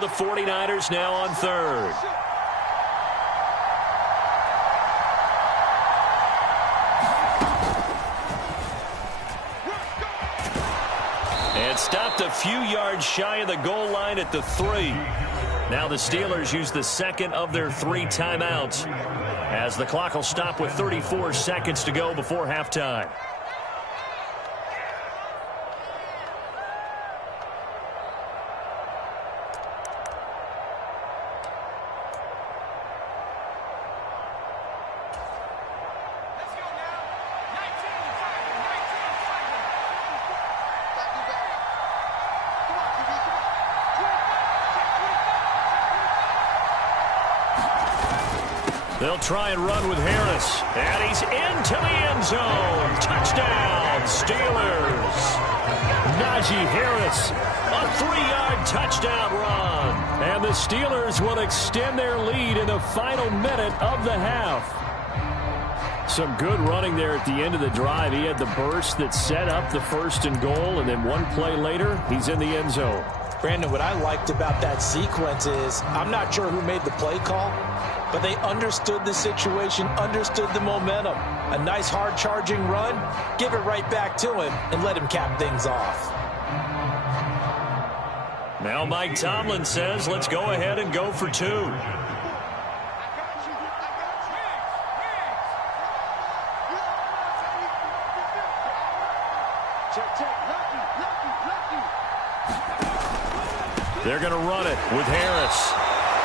for the 49ers now on third. And stopped a few yards shy of the goal line at the 3. Now the Steelers use the second of their 3 timeouts, as the clock will stop with 34 seconds to go before halftime. They'll try and run with Harris. And he's into the end zone. Touchdown, Steelers. Najee Harris, a 3-yard touchdown run. And the Steelers will extend their lead in the final minute of the half. Some good running there at the end of the drive. He had the burst that set up the first and goal, and then one play later, he's in the end zone. Brandon, what I liked about that sequence is I'm not sure who made the play call, but they understood the situation, understood the momentum. A nice hard-charging run, give it right back to him, and let him cap things off. Now Mike Tomlin says, let's go ahead and go for 2. They're going to run it with Harris.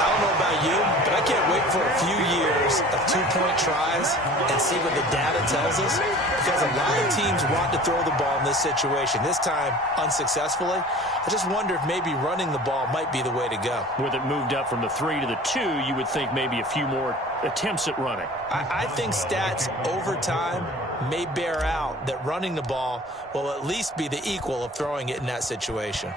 I don't know about you, but I can't wait for a few years of 2-point tries and see what the data tells us, because a lot of teams want to throw the ball in this situation. This time, unsuccessfully. I just wonder if maybe running the ball might be the way to go. With it moved up from the 3 to the 2, you would think maybe a few more attempts at running. I think stats over time may bear out that running the ball will at least be the equal of throwing it in that situation.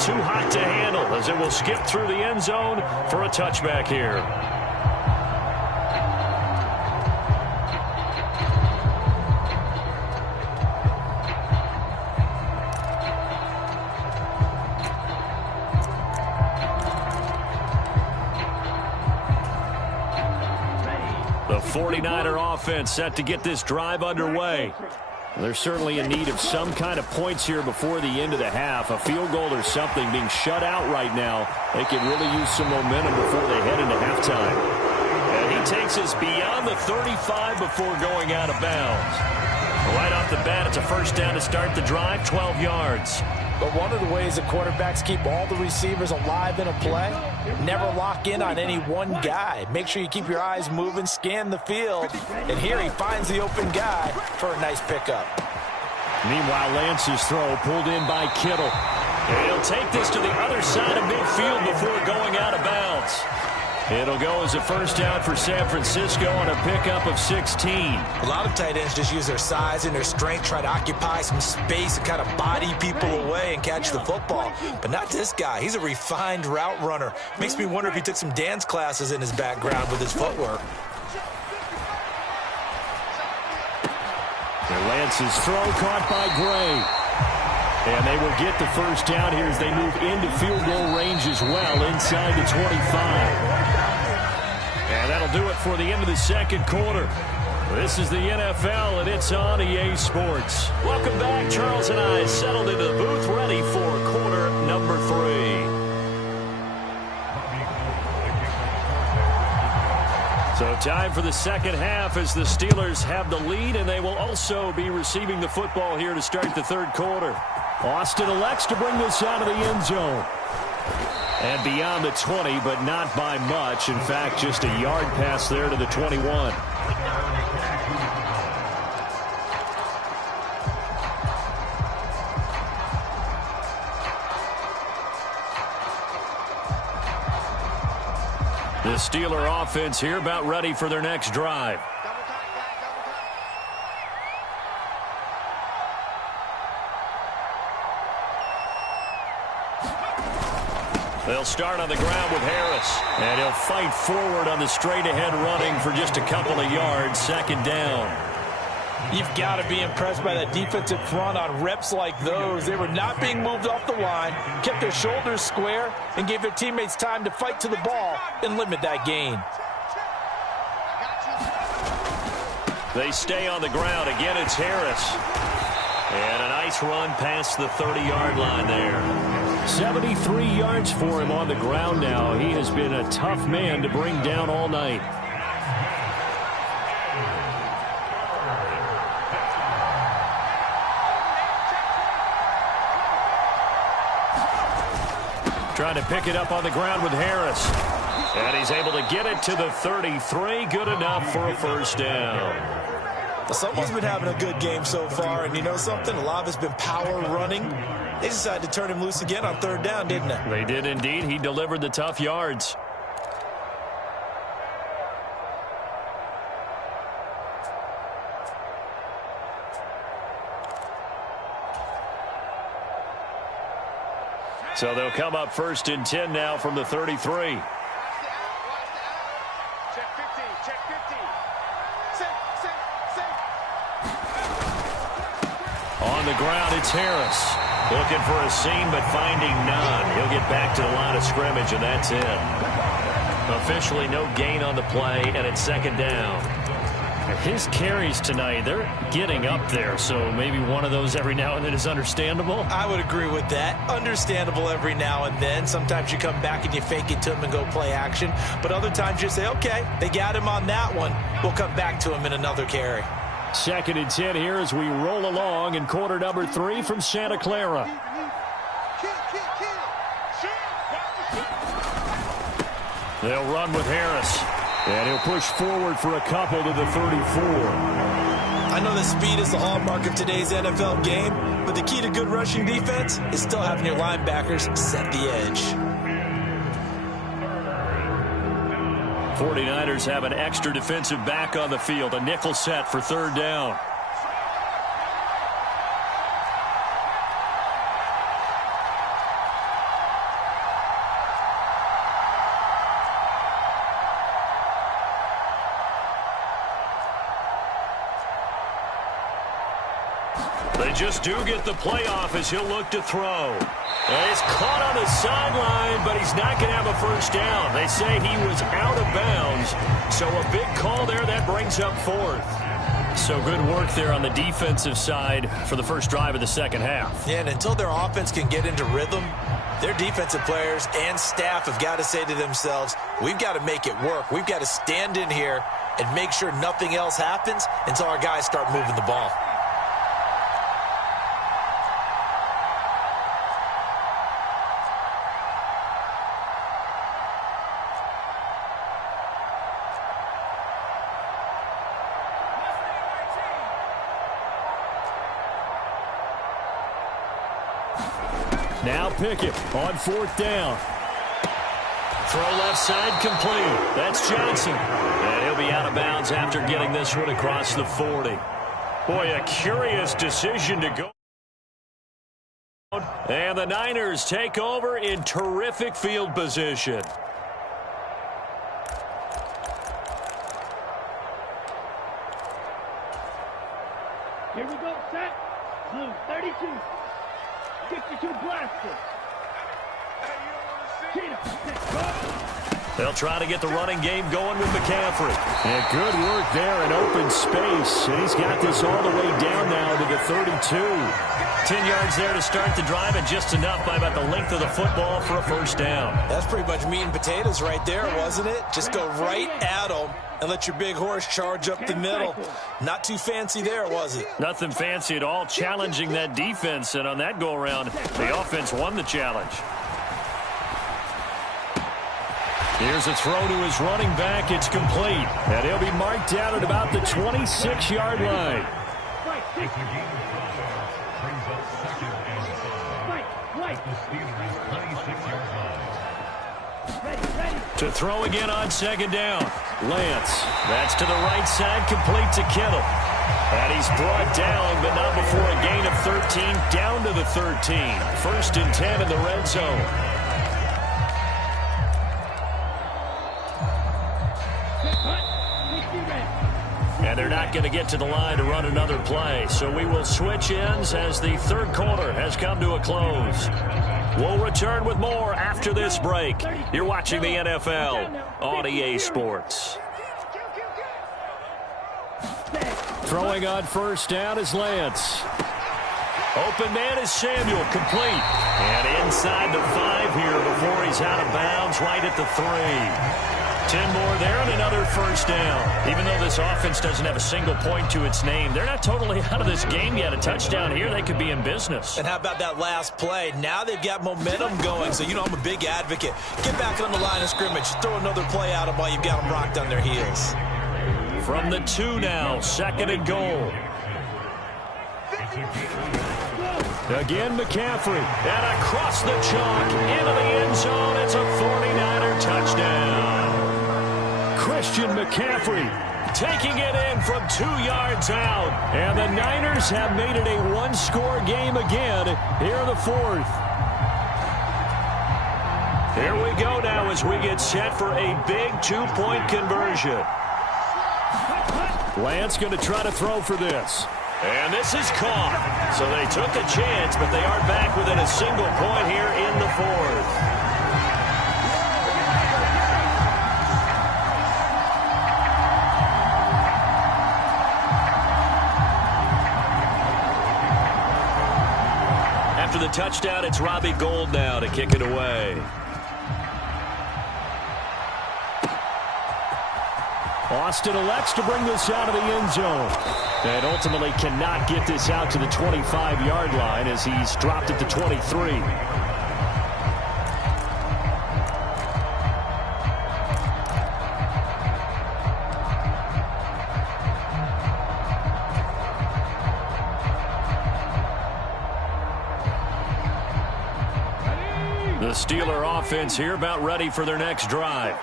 Too hot to handle, as it will skip through the end zone for a touchback here. The 49er offense set to get this drive underway. They're certainly in need of some kind of points here before the end of the half. A field goal or something, being shut out right now. They could really use some momentum before they head into halftime. And he takes us beyond the 35 before going out of bounds. Right off the bat, it's a first down to start the drive, 12 yards. But one of the ways that quarterbacks keep all the receivers alive in a play, never lock in on any one guy. Make sure you keep your eyes moving, scan the field. And here he finds the open guy for a nice pickup. Meanwhile, Lance's throw pulled in by Kittle. And he'll take this to the other side of midfield before going out of bounds. It'll go as a first down for San Francisco on a pickup of 16. A lot of tight ends just use their size and their strength, try to occupy some space and kind of body people away and catch the football. But not this guy. He's a refined route runner. Makes me wonder if he took some dance classes in his background with his footwork. Lance's throw caught by Gray. And they will get the first down here as they move into field goal range as well, inside the 25. And that'll do it for the end of the second quarter. This is the NFL, and it's on EA Sports. Welcome back. Charles and I settled into the booth, ready for quarter number 3. So time for the second half as the Steelers have the lead, and they will also be receiving the football here to start the third quarter. Austin elects to bring this out of the end zone. And beyond the 20, but not by much. In fact, just a yard pass there to the 21. The Steeler offense here about ready for their next drive. They'll start on the ground with Harris. And he'll fight forward on the straight-ahead running for just a couple of yards. Second down. You've got to be impressed by that defensive front on reps like those. They were not being moved off the line, kept their shoulders square, and gave their teammates time to fight to the ball and limit that gain. They stay on the ground. Again, it's Harris. And a nice run past the 30-yard line there. 73 yards for him on the ground now. He has been a tough man to bring down all night. Trying to pick it up on the ground with Harris. And he's able to get it to the 33. Good enough for a first down. Well, someone's been having a good game so far, and you know something? A lot of it's been power running. They decided to turn him loose again on third down, didn't they? They did indeed. He delivered the tough yards. So they'll come up 1st and 10 now from the 33. Check 50, check 50. Safe. On the ground, it's Harris. Looking for a seam, but finding none. He'll get back to the line of scrimmage, and that's it. Officially no gain on the play, and it's 2nd down. His carries tonight, they're getting up there, so maybe one of those every now and then is understandable. I would agree with that. Understandable every now and then. Sometimes you come back and you fake it to him and go play action. But other times you say, okay, they got him on that one. We'll come back to him in another carry. 2nd and 10 here as we roll along in quarter number 3 from Santa Clara. They'll run with Harris. And he'll push forward for a couple to the 34. I know that speed is the hallmark of today's NFL game, but the key to good rushing defense is still having your linebackers set the edge. 49ers have an extra defensive back on the field, a nickel set for 3rd down. They just do get the playoff as he'll look to throw. He's caught on the sideline, but he's not going to have a first down. They say he was out of bounds, so a big call there that brings up 4th. So good work there on the defensive side for the first drive of the 2nd half. Yeah, and until their offense can get into rhythm, their defensive players and staff have got to say to themselves, we've got to make it work. We've got to stand in here and make sure nothing else happens until our guys start moving the ball. Now Pickett on 4th down. Throw left side complete. That's Johnson. And he'll be out of bounds after getting this one across the 40. Boy, a curious decision to go. And the Niners take over in terrific field position. Here we go, set. Blue, 32. 62 blaster. They'll try to get the running game going with McCaffrey. And good work there in open space. And he's got this all the way down now to the 32. 10 yards there to start the drive, and just enough by about the length of the football for a first down. That's pretty much meat and potatoes right there, wasn't it? Just go right at them and let your big horse charge up the middle. Not too fancy there, was it? Nothing fancy at all, challenging that defense. And on that go-around, the offense won the challenge. Here's a throw to his running back. It's complete. And he'll be marked down at about the 26-yard line. To throw again on 2nd down. Lance. That's to the right side, complete to Kittle. And he's brought down, but not before a gain of 13, down to the 13. 1st and 10 in the red zone. And they're not not going to get to the line to run another play. So we will switch ends as the third quarter has come to a close. We'll return with more after this break. You're watching the NFL on EA Sports. Throwing on first down is Lance. Open man is Samuel, complete. And inside the 5 here before he's out of bounds, right at the 3. 10 more there and another first down. Even though this offense doesn't have a single point to its name, they're not totally out of this game yet. A touchdown here, they could be in business. And how about that last play? Now they've got momentum going. So, I'm a big advocate. Get back on the line of scrimmage. Throw another play at them while you've got them rocked on their heels. From the 2 now, 2nd and goal. Again, McCaffrey. And across the chalk into the end zone. It's a 49er touchdown. Christian McCaffrey taking it in from 2 yards out. And the Niners have made it a one-score game again here in the 4th. Here we go now as we get set for a big 2-point conversion. Lance going to try to throw for this. And this is caught. So they took a chance, but they are back within a single point here in the 4th. After the touchdown, it's Robbie Gould now to kick it away. Austin elects to bring this out of the end zone. And ultimately cannot get this out to the 25-yard line as he's dropped it to 23. The Steeler offense here about ready for their next drive.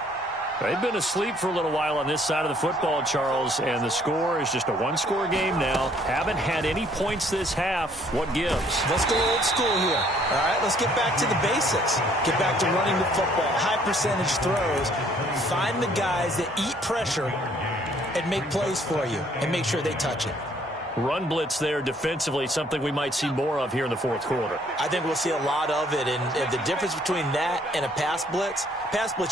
They've been asleep for a little while on this side of the football, Charles, and the score is just a one-score game now. Haven't had any points this half. What gives? Let's go old school here. All right, let's get back to the basics. Get back to running the football, high percentage throws. Find the guys that eat pressure and make plays for you and make sure they touch it. Run blitz there defensively, something we might see more of here in the 4th quarter. I think we'll see a lot of it, and the difference between that and a pass blitz,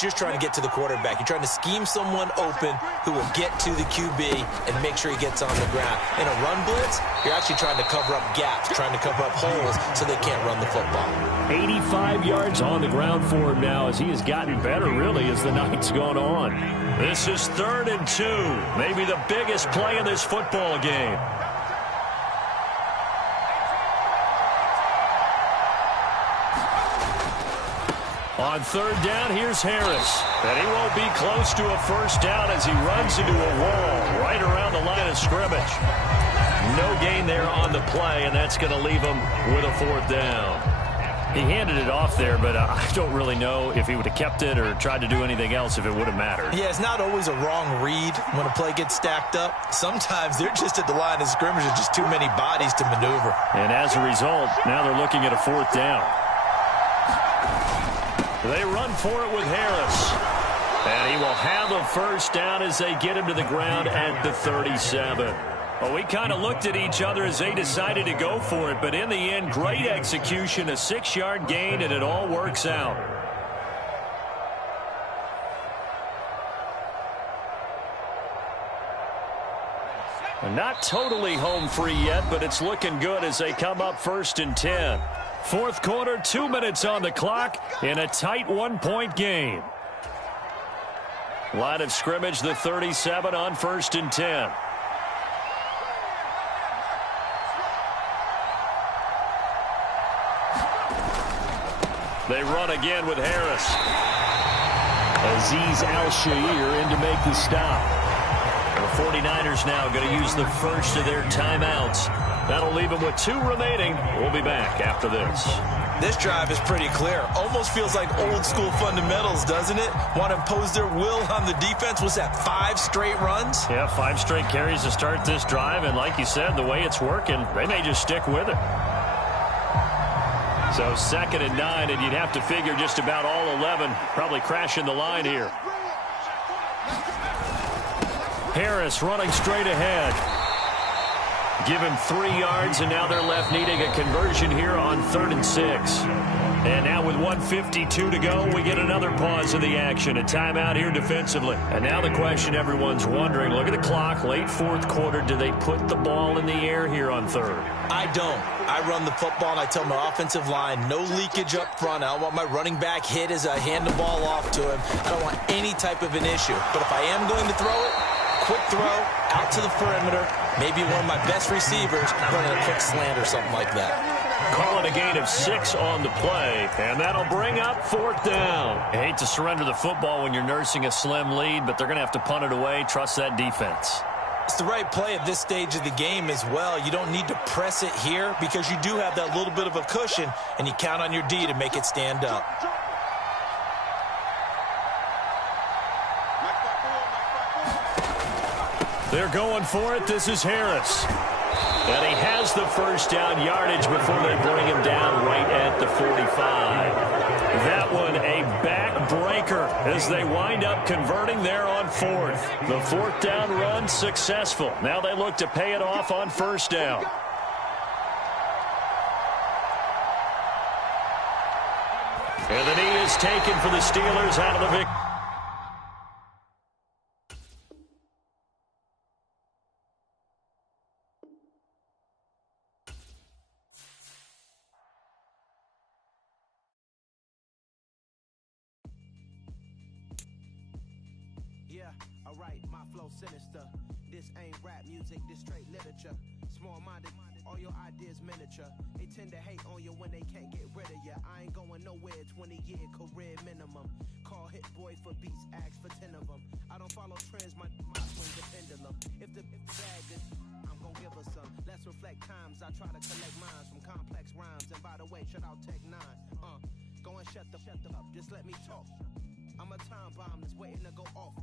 you're trying to get to the quarterback. You're trying to scheme someone open who will get to the QB and make sure he gets on the ground. In a run blitz, you're actually trying to cover up gaps, trying to cover up holes so they can't run the football. 85 yards on the ground for him now as he has gotten better, really, as the night's gone on. This is 3rd and 2, maybe the biggest play in this football game. On 3rd down, here's Harris. And he won't be close to a first down as he runs into a wall right around the line of scrimmage. No gain there on the play, and that's going to leave him with a 4th down. He handed it off there, but I don't really know if he would have kept it or tried to do anything else if it would have mattered. Yeah, it's not always a wrong read when a play gets stacked up. Sometimes they're just at the line of scrimmage with just too many bodies to maneuver. And as a result, now they're looking at a 4th down. They run for it with Harris. And he will have a first down as they get him to the ground at the 37. Well, we kind of looked at each other as they decided to go for it, but in the end, great execution, a 6-yard gain, and it all works out. And not totally home free yet, but it's looking good as they come up 1st and 10. 4th quarter, 2 minutes on the clock in a tight 1-point game. Line of scrimmage, the 37 on 1st and 10. They run again with Harris. Azeez Al-Shaair in to make the stop. The 49ers now going to use the first of their timeouts. That'll leave them with 2 remaining. We'll be back after this. This drive is pretty clear. Almost feels like old school fundamentals, doesn't it? Want to impose their will on the defense. Was that 5 straight runs? Yeah, 5 straight carries to start this drive. And like you said, the way it's working, they may just stick with it. So 2nd and 9, and you'd have to figure just about all 11 probably crashing the line here. Harris running straight ahead. Give him 3 yards, and now they're left needing a conversion here on 3rd and 6. And now with 1:52 to go, we get another pause of the action. A timeout here defensively. And now the question everyone's wondering, look at the clock, late 4th quarter. Do they put the ball in the air here on 3rd? I don't. I run the football, and I tell my offensive line, no leakage up front. I don't want my running back hit as I hand the ball off to him. I don't want any type of an issue. But if I am going to throw it, quick throw, out to the perimeter, maybe one of my best receivers running a quick slant or something like that. Call it a gain of 6 on the play, and that'll bring up 4th down. I hate to surrender the football when you're nursing a slim lead, but they're going to have to punt it away. Trust that defense. It's the right play at this stage of the game as well. You don't need to press it here because you do have that little bit of a cushion, and you count on your D to make it stand up. They're going for it. This is Harris. And he has the first down yardage before they bring him down right at the 45. That one a backbreaker as they wind up converting there on 4th. The 4th down run successful. Now they look to pay it off on 1st down. And the knee is taken for the Steelers out of the victory. Alright, my flow sinister. This ain't rap music, this straight literature. Small-minded, all your ideas miniature. They tend to hate on you when they can't get rid of you. I ain't going nowhere, 20-year career minimum. Call hit boy for beats, ask for 10 of them. I don't follow trends, my swing the pendulum. If the bag is, I'm gonna give her some. Let's reflect times, I try to collect minds from complex rhymes. And by the way, shut out Tech 9. Go and shut the up, just let me talk. I'm a time bomb that's waiting to go off.